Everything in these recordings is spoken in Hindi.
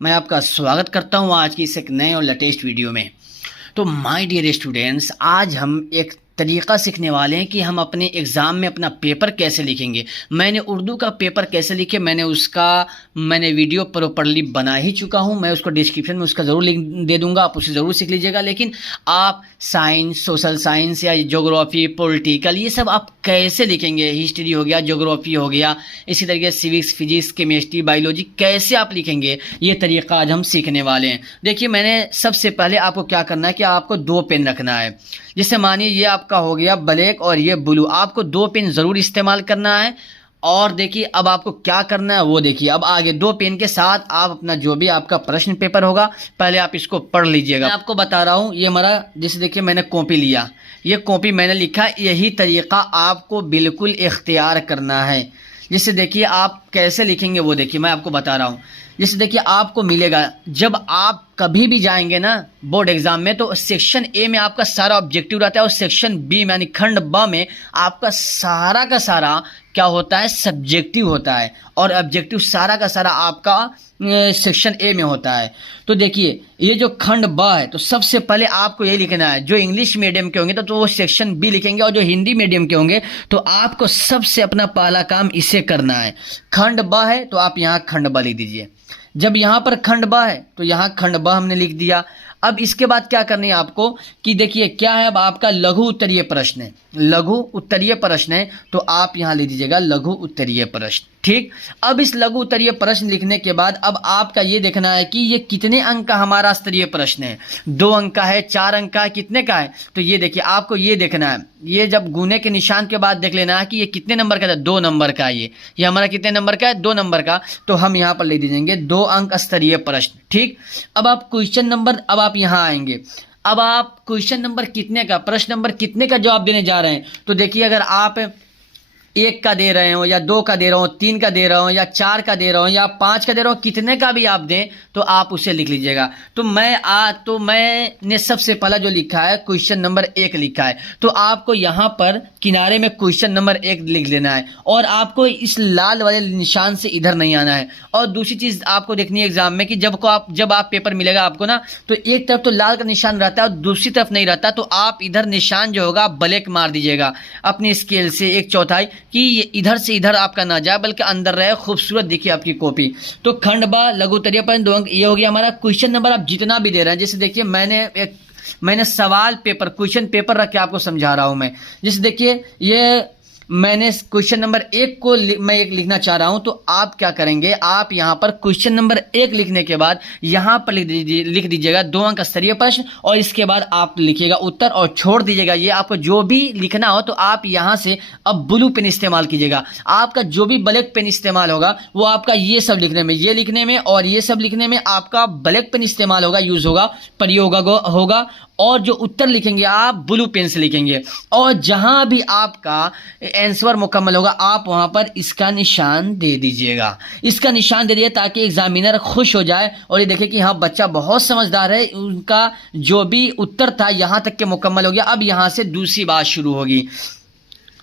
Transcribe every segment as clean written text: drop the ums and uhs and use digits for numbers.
मैं आपका स्वागत करता हूं आज की इस एक नए और लेटेस्ट वीडियो में। तो माय डियर स्टूडेंट्स, आज हम एक तरीका सीखने वाले हैं कि हम अपने एग्ज़ाम में अपना पेपर कैसे लिखेंगे। मैंने उर्दू का पेपर कैसे लिखे मैंने वीडियो प्रॉपरली बना ही चुका हूं। मैं उसको डिस्क्रिप्शन में उसका ज़रूर लिंक दे दूंगा, आप उसे ज़रूर सीख लीजिएगा। लेकिन आप साइंस, सोशल साइंस या ज्योग्राफी, पॉलिटिकल, ये सब आप कैसे लिखेंगे, हिस्ट्री हो गया, ज्योग्राफी हो गया, इसी तरीके से सिविक्स, फिजिक्स, केमिस्ट्री, बायोलॉजी, कैसे आप लिखेंगे, ये तरीका आज हम सीखने वाले हैं। देखिए, मैंने सबसे पहले आपको क्या करना है कि आपको 2 पेन रखना है। जैसे मानिए ये आपका हो गया ब्लैक और ये ब्लू, आपको 2 पेन ज़रूर इस्तेमाल करना है। और देखिए अब आपको क्या करना है वो देखिए। अब आगे 2 पेन के साथ आप अपना जो भी आपका प्रश्न पेपर होगा पहले आप इसको पढ़ लीजिएगा। मैं आपको बता रहा हूँ, ये हमारा जैसे देखिए मैंने कॉपी लिया, ये कॉपी मैंने लिखा, यही तरीका आपको बिल्कुल इख्तियार करना है। जैसे देखिए आप कैसे लिखेंगे वो देखिए, मैं आपको बता रहा हूँ। जैसे देखिए आपको मिलेगा, जब आप कभी भी जाएंगे ना बोर्ड एग्जाम में, तो सेक्शन ए में आपका सारा ऑब्जेक्टिव रहता है और सेक्शन बी में यानी खंड ब में आपका सारा का सारा क्या होता है, सब्जेक्टिव होता है। और ऑब्जेक्टिव सारा का सारा आपका सेक्शन ए में होता है। तो देखिए ये जो खंड ब है, तो सबसे पहले आपको ये लिखना है। जो इंग्लिश मीडियम के होंगे तो वो सेक्शन बी लिखेंगे, और जो हिंदी मीडियम के होंगे तो आपको सबसे अपना पहला काम इसे करना है। खंड ब है तो आप यहाँ खंड ब लिख दीजिए। जब यहाँ पर खंड ब है तो यहाँ खंड ब हमने लिख दिया। अब इसके बाद क्या करनी है आपको कि देखिए क्या है, अब आपका लघु उत्तरीय प्रश्न है। लघु उत्तरीय प्रश्न है तो आप यहाँ लिख दीजिएगा लघु उत्तरीय प्रश्न। ठीक, अब इस लघु उत्तरीय प्रश्न लिखने के बाद अब आपका ये देखना है कि ये कितने अंक का हमारा स्तरीय प्रश्न है। 2 अंक का है, 4 अंक का है, कितने का है। तो ये देखिए आपको ये देखना है, ये जब गुने के निशान के बाद देख लेना है कि ये कितने नंबर का है। 2 नंबर का है ये हमारा कितने नंबर का है, 2 नंबर का। तो हम यहाँ पर लिख दीजिएंगे 2 अंक स्तरीय प्रश्न। ठीक, अब आप क्वेश्चन नंबर, अब आप यहाँ आएंगे, अब आप क्वेश्चन नंबर कितने का, प्रश्न नंबर कितने का जवाब देने जा रहे हैं। तो देखिए अगर आप 1 का दे रहे हो या 2 का दे रहा हूँ, 3 का दे रहा हूँ या 4 का दे रहा हूँ या 5 का दे रहा हूँ, कितने का भी आप दें तो आप उसे लिख लीजिएगा। तो मैंने सबसे पहला जो लिखा है क्वेश्चन नंबर 1 लिखा है, तो आपको यहाँ पर किनारे में क्वेश्चन नंबर 1 लिख लेना है और आपको इस लाल वाले निशान से इधर नहीं आना है। और दूसरी चीज आपको देखनी है एग्जाम में कि जब आप पेपर मिलेगा आपको ना, तो एक तरफ तो लाल का निशान रहता है और दूसरी तरफ नहीं रहता। तो आप इधर निशान जो होगा ब्लैक मार दीजिएगा अपनी स्केल से 1/4 कि ये इधर से इधर आपका ना जाए बल्कि अंदर रहे, खूबसूरत दिखे आपकी कॉपी। तो खंड ब लघु उत्तरीय प्रश्न 2 अंक, ये हो गया हमारा। क्वेश्चन नंबर आप जितना भी दे रहे हैं, जैसे देखिए मैंने सवाल पेपर, क्वेश्चन पेपर रख के आपको समझा रहा हूं मैं। जैसे देखिए ये मैंने क्वेश्चन नंबर 1 को मैं एक लिखना चाह रहा हूं, तो आप क्या करेंगे, आप यहां पर क्वेश्चन नंबर 1 लिखने के बाद यहां पर लिख दीजिएगा 2 अंक स्तरीय प्रश्न, और इसके बाद आप लिखिएगा उत्तर और छोड़ दीजिएगा। ये आपको जो भी लिखना हो तो आप यहां से अब ब्लू पेन इस्तेमाल कीजिएगा। आपका जो भी ब्लैक पेन इस्तेमाल होगा वो आपका ये सब लिखने में, ये लिखने में और ये सब लिखने में आपका ब्लैक पेन इस्तेमाल होगा, यूज होगा, प्रयोग होगा। और जो उत्तर लिखेंगे आप ब्लू पेन से लिखेंगे। और जहां भी आपका आंसर मुकम्मल होगा आप वहां पर इसका निशान दे दीजिएगा। इसका निशान दे दिए ताकि एग्जामिनर खुश हो जाए और ये देखे कि हाँ बच्चा बहुत समझदार है, उनका जो भी उत्तर था यहां तक के मुकम्मल हो गया। अब यहां से दूसरी बात शुरू होगी।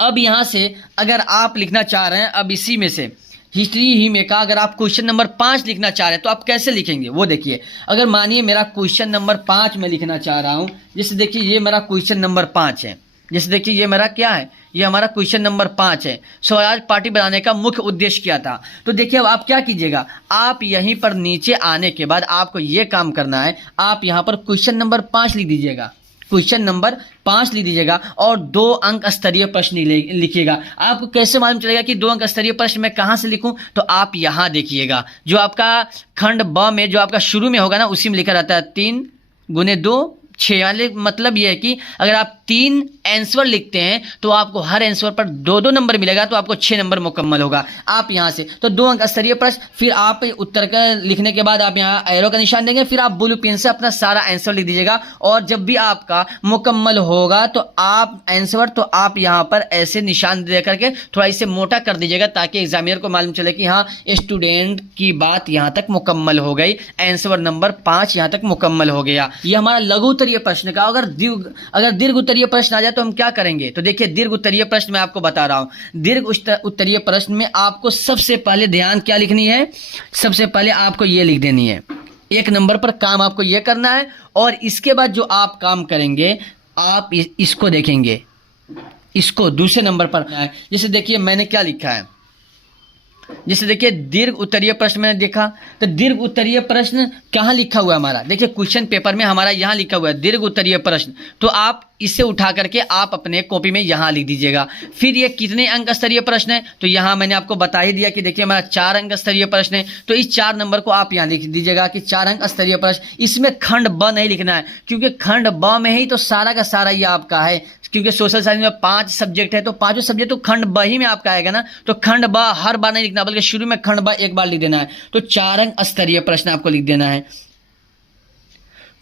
अब यहां से अगर आप लिखना चाह रहे हैं, अब इसी में से हिस्ट्री ही में का अगर आप क्वेश्चन नंबर 5 लिखना चाह रहे हैं तो आप कैसे लिखेंगे वो देखिए। अगर मानिए मेरा क्वेश्चन नंबर 5 में लिखना चाह रहा हूं, जैसे देखिए ये मेरा क्वेश्चन नंबर 5 है। जैसे देखिए ये मेरा क्या है, ये हमारा क्वेश्चन नंबर 5 है। स्वराज पार्टी बनाने का मुख्य उद्देश्य क्या था। तो देखिए अब आप क्या कीजिएगा, आप यहीं पर नीचे आने के बाद आपको ये काम करना है, आप यहाँ पर क्वेश्चन नंबर 5 लिख दीजिएगा। क्वेश्चन नंबर 5 लिख दीजिएगा और 2 अंक स्तरीय प्रश्न लिखिएगा। आपको कैसे मालूम चलेगा कि 2 अंक स्तरीय प्रश्न मैं कहां से लिखूं, तो आप यहां देखिएगा जो आपका खंड ब में जो आपका शुरू में होगा ना, उसी में लिखा रहता है 3 × 2 6। मतलब यह है कि अगर आप 3 आंसर लिखते हैं तो आपको हर आंसर पर 2-2 नंबर मिलेगा, तो आपको 6 नंबर मुकम्मल होगा। आप यहां से तो 2 अंक स्तरीय प्रश्न, फिर आप उत्तर का लिखने के बाद आप यहां एरो का निशान देंगे, फिर आप ब्लू पेन से अपना सारा आंसर लिख दीजिएगा। और जब भी आपका मुकम्मल होगा तो आप आंसर तो आप यहां पर ऐसे निशान दे करके थोड़ा इसे मोटा कर दीजिएगा ताकि एग्जामिनर को मालूम चले कि हाँ स्टूडेंट की बात यहां तक मुकम्मल हो गई, आंसर नंबर 5 यहां तक मुकम्मल हो गया। यह हमारा लघु उत्तरीय प्रश्न का। अगर दीर्घ उत्तरीय प्रश्न आ जाए तो हम क्या करेंगे, तो देखिए दीर्घ उत्तरीय प्रश्न मैं आपको बता रहा हूं। दीर्घ उत्तरीय प्रश्न में आपको सबसे पहले ध्यान क्या लिखनी है, सबसे पहले आपको ये लिख देनी है एक नंबर पर काम आपको ये करना है। और इसके बाद जो आप काम करेंगे, आप इसको देखेंगे, इसको दूसरे नंबर पर है। जैसे देखिए मैंने क्या लिखा है, जैसे देखिए दीर्घ उत्तरीय प्रश्न मैंने देखा, तो दीर्घ उत्तरीय प्रश्न कहाँ लिखा हुआ है हमारा, देखिए क्वेश्चन पेपर में हमारा यहाँ लिखा हुआ है दीर्घ उत्तरीय प्रश्न। तो आप इसे उठा करके आप अपने कॉपी में यहाँ लिख दीजिएगा। फिर ये कितने अंक स्तरीय प्रश्न है, तो यहाँ मैंने आपको बता ही दिया कि देखिए हमारा 4 अंक स्तरीय प्रश्न है। तो इस 4 नंबर को आप यहाँ लिख दीजिएगा कि 4 अंक स्तरीय प्रश्न। इसमें खंड ब नहीं लिखना है, क्योंकि खंड ब में ही तो सारा का सारा ये आपका है, क्योंकि सोशल साइंस में 5 सब्जेक्ट है, तो 5 सब्जेक्ट तो खंड ब ही में आपका आएगा ना। तो खंड ब हर बार नहीं लिखना, बल्कि शुरू में खंड ब एक बार लिख देना है। तो 4 अंक स्तरीय प्रश्न आपको लिख देना है।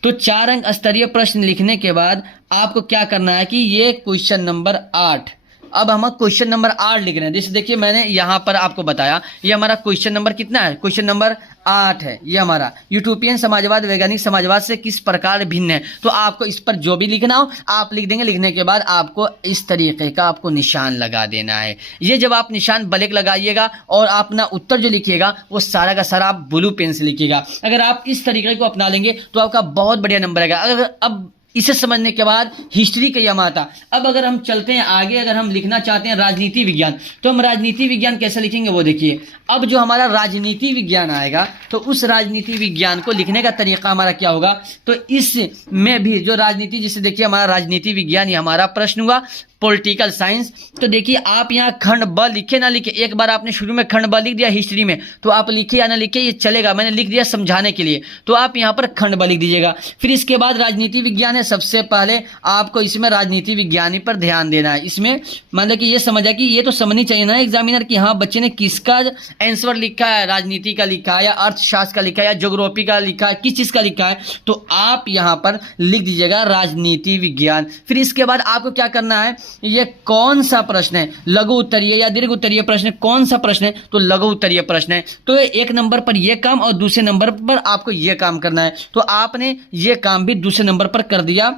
तो 4 अंक स्तरीय प्रश्न लिखने के बाद आपको क्या करना है कि ये क्वेश्चन नंबर 8, अब हम क्वेश्चन नंबर 8 लिख रहे हैं। जैसे देखिए मैंने यहाँ पर आपको बताया, ये हमारा क्वेश्चन नंबर कितना है, क्वेश्चन नंबर 8 है। ये हमारा यूटोपियन समाजवाद वैज्ञानिक समाजवाद से किस प्रकार भिन्न है। तो आपको इस पर जो भी लिखना हो आप लिख देंगे। लिखने के बाद आपको इस तरीके का आपको निशान लगा देना है। ये जब आप निशान ब्लैक लगाइएगा और अपना उत्तर जो लिखिएगा वो सारा का सारा आप ब्लू पेन से लिखिएगा। अगर आप इस तरीके को अपना लेंगे तो आपका बहुत बढ़िया नंबर आएगा। अगर अब इसे समझने के बाद हिस्ट्री का यह आता। अब अगर हम चलते हैं आगे, अगर हम लिखना चाहते हैं राजनीति विज्ञान, तो हम राजनीति विज्ञान कैसे लिखेंगे वो देखिए। अब जो हमारा राजनीति विज्ञान आएगा, तो उस राजनीति विज्ञान को लिखने का तरीका हमारा क्या होगा, तो इसमें भी जो राजनीति, जिसे देखिए हमारा राजनीति विज्ञान ये हमारा प्रश्न हुआ पॉलिटिकल साइंस। तो देखिए आप यहाँ खंड ब लिखे ना लिखे, एक बार आपने शुरू में खंड ब लिख दिया हिस्ट्री में, तो आप लिखे या ना लिखे ये चलेगा, मैंने लिख दिया समझाने के लिए, तो आप यहाँ पर खंड ब लिख दीजिएगा। फिर इसके बाद राजनीति विज्ञान है, सबसे पहले आपको इसमें राजनीति विज्ञानी पर ध्यान देना है। इसमें मतलब कि ये समझा कि ये तो समझनी चाहिए ना एग्जामिनर की, हाँ बच्चे ने किसका आंसर लिखा है, राजनीति का लिखा है या अर्थशास्त्र का लिखा है या ज्योग्राफी का लिखा है, किस चीज का लिखा है, तो आप यहाँ पर लिख दीजिएगा राजनीति विज्ञान। फिर इसके बाद आपको क्या करना है, ये कौन सा प्रश्न है, लघु उत्तरीय या दीर्घ उत्तरीय प्रश्न, कौन सा प्रश्न है, तो लघु उत्तरीय प्रश्न है। तो एक नंबर पर यह काम और दूसरे नंबर पर आपको यह काम करना है। तो आपने ये काम भी दूसरे नंबर पर कर दिया,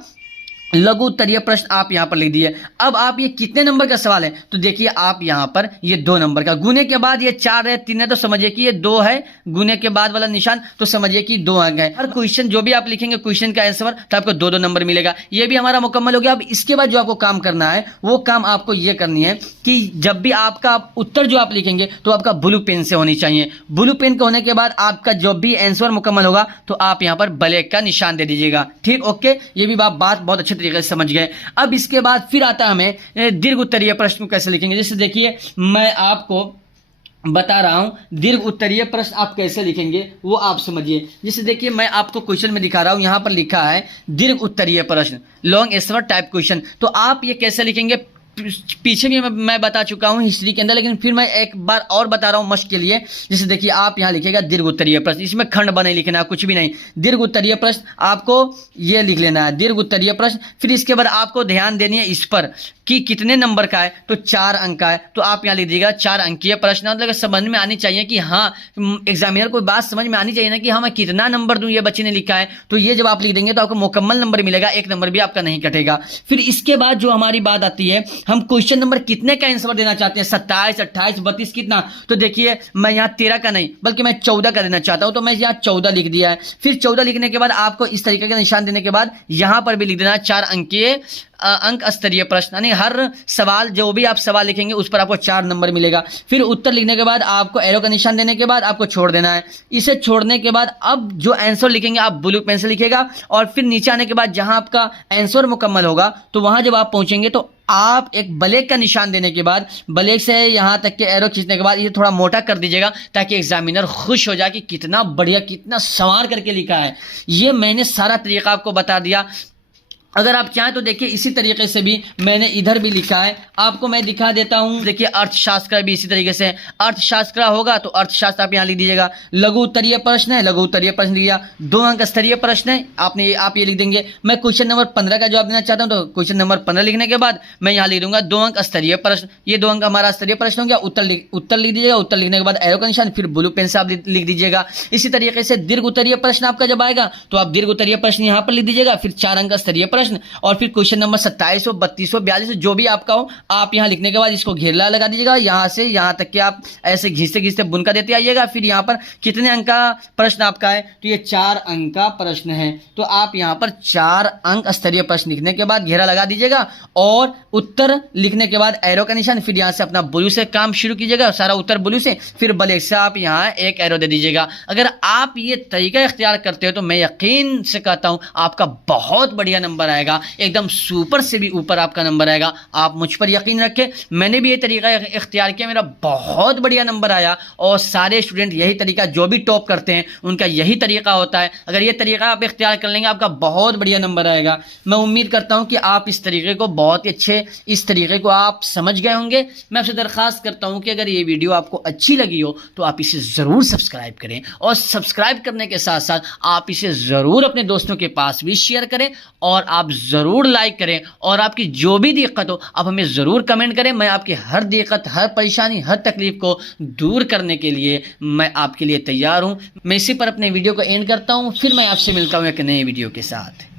लघु उत्तरीय प्रश्न आप यहां पर लिख दिए। अब आप ये कितने नंबर का सवाल है, तो देखिए आप यहां पर ये 2 नंबर का, गुने के बाद ये 4 है 3 है, तो समझिए कि ये 2 है, गुने के बाद वाला निशान तो समझिए कि 2 अंक है। हर क्वेश्चन जो भी आप लिखेंगे क्वेश्चन का आंसर, तो आपको 2-2 नंबर मिलेगा। ये भी हमारा मुकम्मल हो गया। अब इसके बाद जो आपको काम करना है वो काम आपको ये करनी है कि जब भी आपका उत्तर जो आप लिखेंगे तो आपका ब्लू पेन से होनी चाहिए। ब्लू पेन के होने के बाद आपका जो भी आंसर मुकम्मल होगा तो आप यहाँ पर ब्लैक का निशान दे दीजिएगा। ठीक, ओके, ये भी बात बहुत अच्छे तरीके से समझ गए। अब इसके बाद फिर आता है हमें दीर्घ उत्तरीय प्रश्न को कैसे लिखेंगे। जैसे देखिए मैं आपको बता रहा हूं दीर्घ उत्तरीय प्रश्न आप कैसे लिखेंगे वो आप समझिए। जैसे देखिए मैं आपको क्वेश्चन में दिखा रहा हूं, यहां पर लिखा है दीर्घ उत्तरीय प्रश्न लॉन्ग आंसर टाइप क्वेश्चन। तो आप ये कैसे लिखेंगे पीछे भी मैं बता चुका हूं हिस्ट्री के अंदर, लेकिन फिर मैं एक बार और बता रहा हूं मश्क के लिए। जैसे देखिए आप यहां लिखेगा दीर्घ उत्तरीय प्रश्न, इसमें खंड ब नहीं लिखना, कुछ भी नहीं, दीर्घ उत्तरीय प्रश्न आपको ये लिख लेना है, दीर्घ उत्तरीय प्रश्न। फिर इसके बाद आपको ध्यान देनी है इस पर कि कितने नंबर का है, तो 4 अंक का है। तो आप यहाँ लिख दीजिएगा 4 अंकीय प्रश्न। मतलब समझ में आनी चाहिए कि हाँ एग्जामिनर को बात समझ में आनी चाहिए ना कि हाँ मैं कितना नंबर दूं, ये बच्चे ने लिखा है। तो ये जब आप लिख देंगे तो आपको मुकम्मल नंबर मिलेगा, 1 नंबर भी आपका नहीं कटेगा। फिर इसके बाद जो हमारी बात आती है, हम क्वेश्चन नंबर कितने का आंसर देना चाहते हैं, 27, 28, 32 कितना। तो देखिए मैं यहाँ 13 का नहीं बल्कि मैं 14 का देना चाहता हूं, तो मैं यहाँ 14 लिख दिया है। फिर 14 लिखने के बाद आपको इस तरीके का निशान देने के बाद यहां पर भी लिख देना 4 अंकीय अंक स्तरीय प्रश्न, यानी हर सवाल जो भी आप सवाल लिखेंगे उस पर आपको 4 नंबर मिलेगा। फिर उत्तर लिखने के बाद आपको एरो का निशान देने के बाद आपको छोड़ देना है। इसे छोड़ने के बाद अब जो आंसर लिखेंगे आप ब्लू पेन से लिखेगा, और फिर नीचे आने के बाद जहां आपका आंसर मुकम्मल होगा तो वहां जब आप पहुंचेंगे तो आप एक ब्लैक का निशान देने के बाद ब्लैक से यहां तक के एरो खींचने के बाद ये थोड़ा मोटा कर दीजिएगा, ताकि एग्जामिनर खुश हो जाए कि कितना बढ़िया कितना संवार करके लिखा है। ये मैंने सारा तरीका आपको बता दिया। अगर आप चाहें तो देखिए इसी तरीके से भी मैंने इधर भी लिखा है, आपको मैं दिखा देता हूं। देखिए अर्थशास्त्र भी इसी तरीके से, अर्थशास्त्र होगा तो अर्थशास्त्र आप यहां लिख दीजिएगा। लघु उत्तरीय प्रश्न है, लघु उत्तरीय प्रश्न लिया। 2 अंक स्तरीय प्रश्न है, आप ये लिख देंगे। मैं क्वेश्चन नंबर 15 का जवाब देना चाहता हूं, तो क्वेश्चन नंबर 15 लिखने के बाद मैं यहाँ लिख दूंगा 2 अंक स्तरीय प्रश्न। ये 2 अंक हमारा स्तरीय प्रश्न हो गया। उत्तर लिख दीजिएगा। उत्तर लिखने के बाद एरो का निशान, फिर ब्लू पेन से आप लिख दीजिएगा। इसी तरीके से दीर्घ उत्तरीय प्रश्न आपका जब आएगा तो आप दीर्घ उत्तरीय प्रश्न यहाँ पर लिख दीजिएगा। फिर 4 अंक स्तरीय प्रश्न प्रश्न और फिर क्वेश्चन नंबर 27 हो, 32 हो, 42 हो, जो भी आपका हो, आप यहाँ लिखने के बाद इसको घेरला लगा दीजिएगा यहाँ से यहाँ तक कि आप ऐसे घिसते घिसते बुनका देते आइएगा। फिर यहाँ पर कितने अंक का प्रश्न आपका है, तो ये 4 अंक का प्रश्न है। तो आप यहाँ पर 4 अंक स्तरीय प्रश्न लिखने के बाद घेरा लगा दीजिएगा और उत्तर लिखने के बाद एरो का निशान, फिर यहाँ से अपना ब्लू से काम शुरू कीजिएगा, सारा उत्तर ब्लू से, फिर ब्लैक से आप यहाँ एक एरो दे दीजिएगा। अगर आप ये तरीका इख्तियार करते हो तो मैं यकीन से कहता हूँ आपका बहुत बढ़िया नंबर आएगा, एकदम सुपर से भी ऊपर आपका नंबर आएगा। आप मुझ पर यकीन रखें, मैंने भी ये तरीका इख्तियार किया, मेरा बहुत बढ़िया नंबर आया। और सारे स्टूडेंट यही तरीका, जो भी टॉप करते हैं उनका यही तरीका होता है। अगर ये तरीका आप इख्तियार कर लेंगे आपका बहुत बढ़िया नंबर आएगा। मैं उम्मीद करता हूँ कि आप इस तरीके को बहुत ही अच्छे, इस तरीके को आप समझ गए होंगे। मैं आपसे दरख्वास्त करता हूँ कि अगर ये वीडियो आपको अच्छी लगी हो तो आप इसे ज़रूर सब्सक्राइब करें और सब्सक्राइब करने के साथ साथ आप इसे ज़रूर अपने दोस्तों के पास भी शेयर करें और आप ज़रूर लाइक करें। और आपकी जो भी दिक्कत हो आप हमें ज़रूर कमेंट करें। मैं आपकी हर दिक्कत, हर परेशानी, हर तकलीफ को दूर करने के लिए मैं आपके लिए तैयार हूँ। मैं इसी पर अपने वीडियो को एंड करता हूँ, फिर मैं आपसे मिलता हूँ एक नए वीडियो के साथ।